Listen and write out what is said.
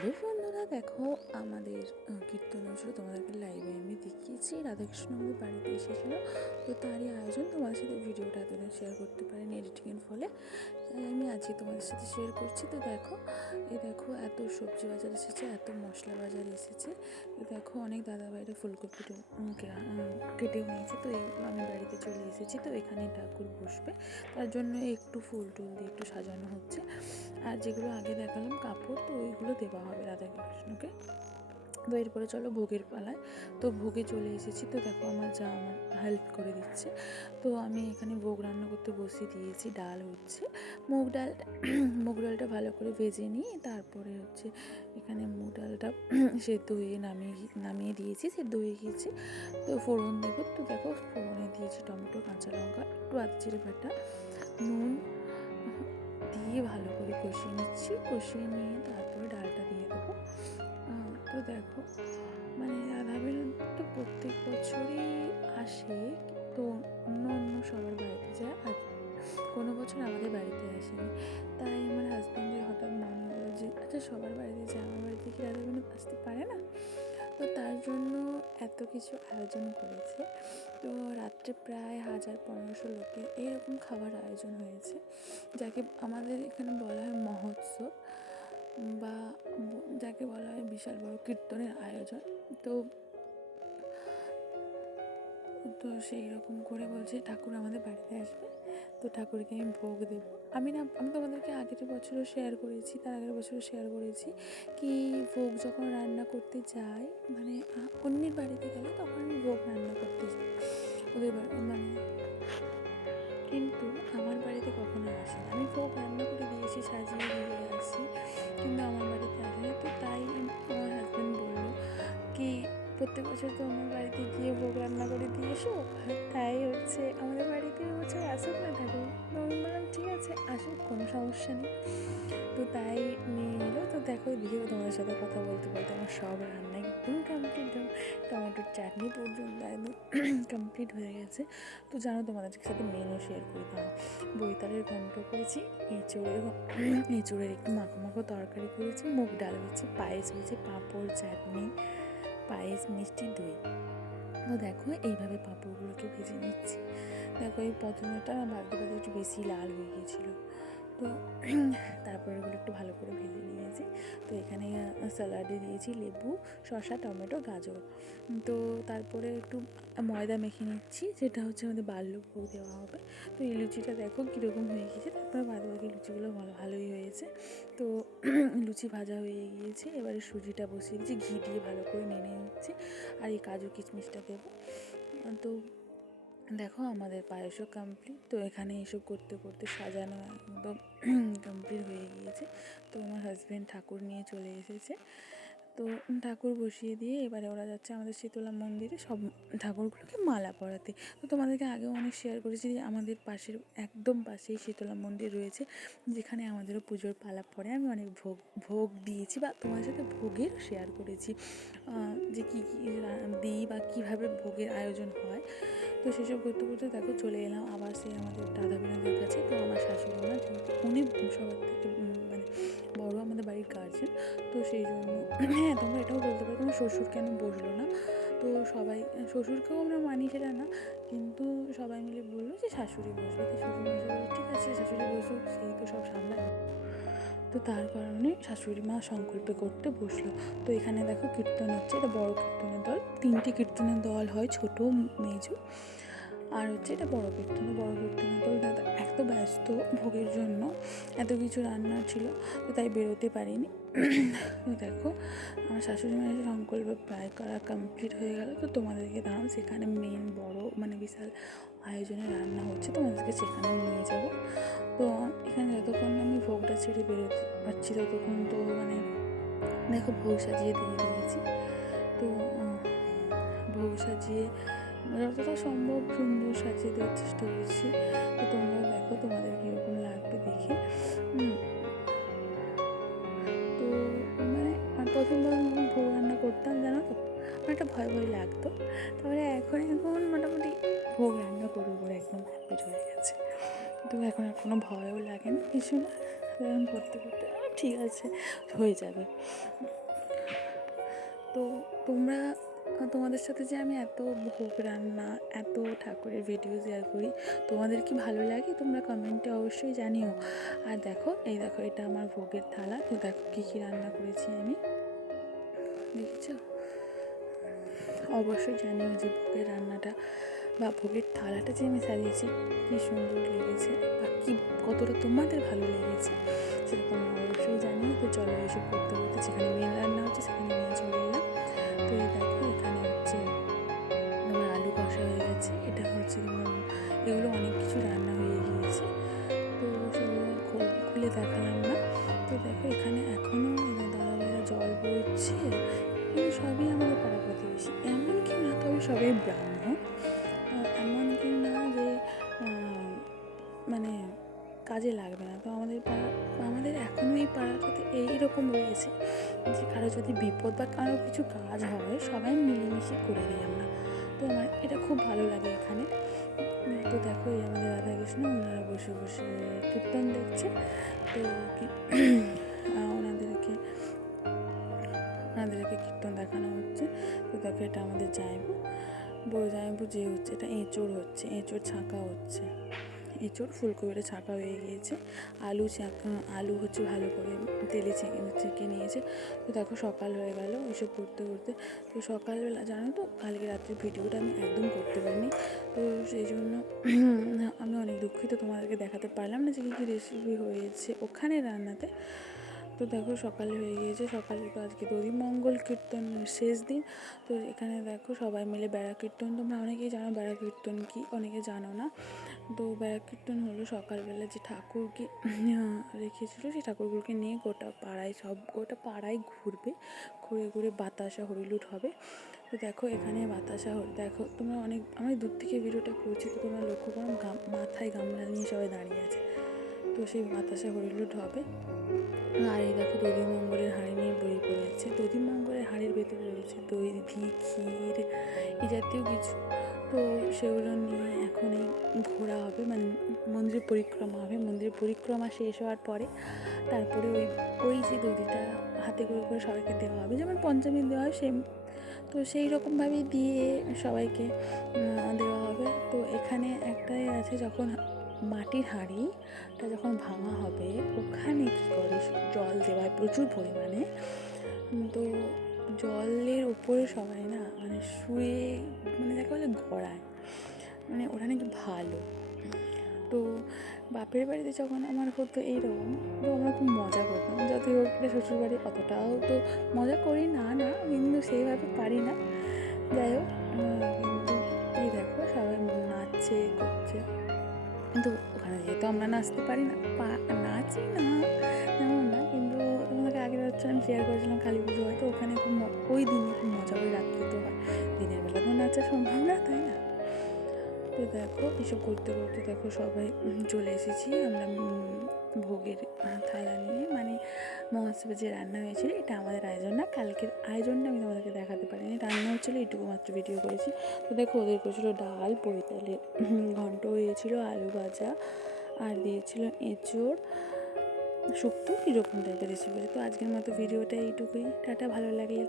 Hello বন্ধুরা, দেখো আমাদের কীর্তন হয়েছিল, তোমাদেরকে লাইভে আমি দেখিয়েছি। রাধাকৃষ্ণ আমাদের বাড়িতে এসেছিলো, তো তারই আয়োজন। তোমাদের সাথে ভিডিওটা এতদিন শেয়ার করতে পারিনি এডিটিংয়ের ফলে, তাই আমি আজকে তোমাদের সাথে শেয়ার করছি। তো দেখো, দেখো এত সবজি বাজার এসেছে, এত মশলা বাজার এসেছে। তো দেখো অনেক দাদাভাইরা ফুলকপি কেটেও নিয়েছে। তো এইগুলো আমি বাড়িতে চলে এসেছি। তো এখানে ঠাকুর বসবে, তার জন্য একটু ফুল টুল দিয়ে একটু সাজানো হচ্ছে। আর যেগুলো আগে দেখালাম কাপড়, তো ওইগুলো দেওয়া হবে রাধাকৃষ্ণকে। তো এরপরে চলো ভোগের পালায়। তো ভোগে চলে এসেছি। তো দেখো আমার যা আমার হেল্প করে দিচ্ছে। তো আমি এখানে ভোগ রান্না করতে বসিয়ে দিয়েছি। ডাল হচ্ছে, মুগ ডালটা ভালো করে ভেজে নিয়ে তারপরে হচ্ছে এখানে মুগ ডালটা সেদ্ধ হয়ে নামিয়ে দিয়েছি, সেদ্ধ হয়ে গিয়েছে। তো ফোড়ন দেবো। তো দেখো ফোড়নে দিয়েছি টমেটো, কাঁচা লঙ্কা, একটু আদা জিরে বাটা, নুন দিয়ে ভালো করে কষিয়ে নিচ্ছি। কষিয়ে নিয়ে তারপরে ডালটা দিয়ে দেবো। তো দেখো মানে রাধাবেন তো প্রত্যেক বছরই আসে, তো অন্য সবার বাড়িতে যায়, আর কোনো বছর আমাদের বাড়িতে আসেনি। তাই আমার হাজব্যান্ডের হঠাৎ মনে হলো যে আচ্ছা সবার বাড়িতে যায়, আমার বাড়িতে কি রাধাবেন আসতে পারে না? তো তার জন্য এত কিছু আয়োজন করেছে। তো রাত্রে প্রায় 1000-1500 লোকের এইরকম খাবার আয়োজন হয়েছে, যাকে আমাদের এখানে বলা হয় মহোৎসব, বা যাকে বলা হয় বিশাল বড় কীর্তনের আয়োজন। তো তো সেই রকম করে বলছে ঠাকুর আমাদের বাড়িতে আসবে, তো ঠাকুরকে আমি ভোগ দেবো। আমি তোমাদেরকে আগের বছরও শেয়ার করেছি, তার আগের বছরও শেয়ার করেছি কি ভোগ যখন রান্না করতে যাই, মানে অন্যের বাড়িতে গেলে তখন আমি ভোগ রান্না করতে যাই ওদের মানে, কিন্তু আমার বাড়িতে কখনো আসে না। আমি ভোগ রান্না করে দিয়েছি, সাজিয়ে দিয়ে আসি, কিন্তু আমার বাড়িতে আসে না। তো তাই আমার হাজব্যান্ড বললো কি প্রত্যেক বছর তো আমার বাড়িতে গিয়ে ভোগ রান্না করে দিয়ে এসো, তাই হচ্ছে আমাদের বাড়িতে এবছর আসুক না ঠাকুর। তো আমি বললাম ঠিক আছে আসুক, কোনো সমস্যা নেই। তো তাই নিয়ে এলো। তো দেখো এদিকেও তোমাদের সাথে কথা বলতে বলতে আমার সব রান্না একদম কমপ্লিট, টমেটোর চাটনি পর্যন্ত একদম কমপ্লিট হয়ে গেছে। তো জানো তোমাদের সাথে মেনও শেয়ার করি, দাও বৈতালের ঘন্ট করেছি, এঁচোড়ের একটু মাখো মাখো তরকারি করেছি, মুগ ডাল হয়েছে, পায়েস হয়েছে, পাঁপড়, চাটনি, পায়েস, মিষ্টি, দই। তো দেখো এইভাবে পাঁপড়গুলোকে ভেজে নিচ্ছি। দেখো এই প্রথমেটা বাদে একটু বেশি লাল হয়ে গিয়েছিলো, তো তারপরে এগুলো একটু ভালো করে ভেজে নিয়েছি। তো এখানে স্যালাডে দিয়েছি লেবু, শসা, টমেটো, গাজর। তো তারপরে একটু ময়দা মেখে নিচ্ছি, যেটা হচ্ছে আমাদের বাল্যভোগ দেওয়া হবে। তো এই লুচিটা দেখো কীরকম হয়ে গিয়েছে, তারপরে বাকি লুচিগুলো ভালোই হয়েছে। তো লুচি ভাজা হয়ে গিয়েছে, এবারে সুজিটা বসিয়ে দিচ্ছি, ঘি দিয়ে ভালো করে নেড়ে নিচ্ছি, আর এই কাজু কিশমিশটা দেবো। তো দেখো আমাদের পায়েসও কমপ্লিট। তো এখানে এসব করতে করতে সাজানো একদম কমপ্লিট হয়ে গিয়েছে। তো আমার হাজব্যান্ড ঠাকুর নিয়ে চলে এসেছে। তো ঠাকুর বসিয়ে দিয়ে এবারে ওরা যাচ্ছে আমাদের শীতলা মন্দিরে সব ঠাকুরগুলোকে মালা পরাতে। তো তোমাদেরকে আগেও অনেক শেয়ার করেছি যে আমাদের পাশের একদম পাশেই শীতলা মন্দির রয়েছে, যেখানে আমাদেরও পুজোর পালা পড়ে। আমি অনেক ভোগ দিয়েছি, বা তোমাদের সাথে ভোগের শেয়ার করেছি যে কী কী দিই বা কীভাবে ভোগের আয়োজন হয়। তো সেসব করতে করতে দেখো চলে এলাম আবার সেই আমাদের দাদা বিনোদের কাছে। তো আমার শাশুড়ি মা, যেহেতু উনি সবার থেকে মানে বড় আমাদের বাড়ির গার্জেন, তো সেই জন্য হ্যাঁ তোমরা এটাও বলতে পারো তোমার শ্বশুর কেন বসলো না। তো সবাই, শ্বশুরকেও আমরা মানি সেটা না, কিন্তু সবাই মিলে বললো যে শাশুড়ি বসবে। তো শ্বশুর মশাই ঠিক আছে শাশুড়ি বসুক, সেই তো সব সামলায়। তো তার কারণে শাশুড়ি মা সংকল্প করতে বসলো। তো এখানে দেখো কীর্তন হচ্ছে, এটা বড় কীর্তনের দল, 3টে কীর্তনের দল হয়, ছোট, মেজো, আর হচ্ছে এটা বড় কীর্তনের দল। দাদা এত ব্যস্ত ভোগের জন্য, এত কিছু রান্নার ছিল, তো তাই বেরোতে পারিনি। তো দেখো আমার শাশুড়ি মায়ের সংকল্প প্রায় করা কমপ্লিট হয়ে গেল। তো তোমাদেরকে দাঁড়াও, সেখানে মেন বড় মানে বিশাল আয়োজনে রান্না হচ্ছে, তোমাদেরকে সেখানেও নিয়ে যাব। তো এখানে যতক্ষণ আমি ভোগটা ছেড়ে বেরোতে পারছি ততক্ষণ তো মানে দেখো ভোগ সাজিয়ে দিয়ে দিয়েছি। তো ভোগ সাজিয়ে যতটা সম্ভব সুন্দর সাজিয়ে দেওয়ার চেষ্টা করছি। তো তোমরাও দেখো তোমাদের কীরকম লাগবে দেখে। তো মানে প্রথম ভোগ রান্না করতাম জানো তো, আমার একটা ভয় লাগতো। তারপরে এখন মোটামুটি ভোগ রান্না করে একদম কমপ্লিট হয়ে গেছে। তো এখন আর কোনো ভয়ও লাগে না, কিছু না। এখন করতে করতে ঠিক আছে, হয়ে যাবে। তো তোমরা, তোমাদের সাথে যে আমি এত ভোগ রান্না, এত ঠাকুরের ভিডিও শেয়ার করি, তোমাদের কি ভালো লাগে? তোমরা কমেন্টে অবশ্যই জানিও। আর দেখো, এই দেখো, এটা আমার ভোগের থালা। তো দেখো কী কী রান্না করেছি আমি, দেখেছো? অবশ্যই জানিও যে ভোগের রান্নাটা বা ভোগের থালাটা যে আমি সাজিয়েছি কী সুন্দর লেগেছে বা কী কতটা তোমাদের ভালো লেগেছে, সেটা তোমরা অবশ্যই জানিও। তো চলো এসব করতে করতে যেখানে মেন রান্না হচ্ছে সেখানে নিয়ে চলে এলাম। তো এই দেখো, এখানে হচ্ছে তোমার আলু কষা হয়ে গেছে। এটা হচ্ছে তোমার, এগুলো অনেক কিছু রান্না হয়ে গিয়েছে, তো সেগুলো খুলে দেখালাম না। তো দেখো এখানে এখনও দাদাভাইরা জল বইছে, কিন্তু সবই আমাদের পাড়া প্রতিবেশী, এমন কি না, তবে সবাই ব্রাহ্মণ, এমন কি না যে মানে কাজে লাগবে না। তো আমাদের এখনও এই পাড়াটাতে এইরকম রয়েছে যে কারো যদি বিপদ বা কারো কিছু কাজ হয়, সবাই মিলেমিশে করে দিই আমরা। তো আমার এটা খুব ভালো লাগে এখানে। তো দেখো, এই আমাদের রাধাকৃষ্ণ, ওনারা বসে বসে কীর্তন দেখছে। তো ওনাদেরকে কীর্তন দেখানো হচ্ছে। তো দেখো, এটা আমাদের বড় জামাইবু যে হচ্ছে, এটা এঁচোড় হচ্ছে, এঁচোড় ছাঁকা হচ্ছে, এঁচোড় ফুলকপিটা ছাঁকা হয়ে গিয়েছে। আলু হচ্ছে ভালো করে তেলে ছেঁকে নিয়েছে। তো দেখো সকাল হয়ে গেল এসব করতে করতে। তো সকালবেলা জানো তো, কালকে রাত্রির ভিডিওটা আমি একদম করতে পারিনি, তো সেই জন্য আমি অনেক দুঃখিত, তোমাদেরকে দেখাতে পারলাম না যে কী কী রেসিপি হয়েছে ওখানে রান্নাতে। তো দেখো সকাল হয়ে গিয়েছে, সকালে তো আজকে দধিমঙ্গল কীর্তন শেষ দিন। তো এখানে দেখো সবাই মিলে বেড়া কীর্তন, তোমরা অনেকেই জানো বেড়া কীর্তন কি, অনেকে জানো না। তো বেড়া কীর্তন হলো সকালবেলা যে ঠাকুরকে রেখেছিলো, সেই ঠাকুরগুলোকে নিয়ে গোটা পাড়ায় ঘুরবে, ঘুরে ঘুরে বাতাসা হরিলুট হবে। তো দেখো এখানে বাতাসা দেখো তোমরা, অনেক দূর থেকে ভিডিওটা করছি, তো তোমরা লক্ষ্য করো মাথায় গামলা নিয়ে সবাই দাঁড়িয়ে আছে। তো সেই বাতাসা হরিলুট হবে। আর এই দেখো দধিমঙ্গলের হাঁড়ি নিয়ে বই পড়েছে। দধিমঙ্গলের হাঁড়ির ভেতরে রয়েছে দই, ঘি, ক্ষীর, এই জাতীয় কিছু। তো সেগুলো নিয়ে এখন এই ঘোরা হবে, মানে মন্দির পরিক্রমা হবে। মন্দির পরিক্রমা শেষ হওয়ার পরে তারপরে ওই যে দধিটা হাতে করে করে সবাইকে দেওয়া হবে, যেমন পঞ্চমী দেওয়া হয় সেম। তো সেই রকমভাবেই দিয়ে সবাইকে দেওয়া হবে। তো এখানে একটাই আছে, যখন মাটির হাঁড়িটা যখন ভাঙা হবে, ওখানে কী করে জল দেওয়া হয় প্রচুর পরিমাণে। তো জলের ওপরে সবাই না মানে শুয়ে, মানে যাকে বলে গড়ায়, মানে ওটা নাকি ভালো। তো বাপের বাড়িতে যখন আমার হতো এইরকম, তো আমরা খুব মজা করতাম। যতই হোক এটা শ্বশুরবাড়ি, অতটাও তো মজা করি না, কিন্তু সেইভাবে পারি না। যাই হোক, কিন্তু এই দেখো সবাই নাচছে করছে। কিন্তু ওখানে যেহেতু আমরা নাচতে পারি না, নাচি না তেমন না, কিন্তু তোমাদেরকে আগের বছর আমি শেয়ার করেছিলাম কালী পুজো হয়, তো ওখানে ওই দিনে খুব মজা করে, রাত্রে তো হয়, দিনের বেলা তো নাচা সম্ভব না, তাই না? তো দেখো এসব করতে করতে দেখো সবাই চলে এসেছি আমরা ভোগের থালা নিয়ে, মানে মহোৎসবে যে রান্না হয়েছিল, এটা আমাদের আয়োজন না, কালকের আয়োজনটা আমি তোমাদেরকে দেখাতে পারিনি। রান্না হচ্ছিলো এইটুকু মাত্র ভিডিও করেছি। তো দেখো ওদের করেছিল ডাল, বইতালের ঘন্ট হয়েছিল, আলু ভাজা, আর দিয়েছিল এঁচোড়, শুক্তো, এরকম টাইপের রেসিপি। তো আজকের মতো ভিডিওটা এইটুকুই। টাটা, ভালো লাগলে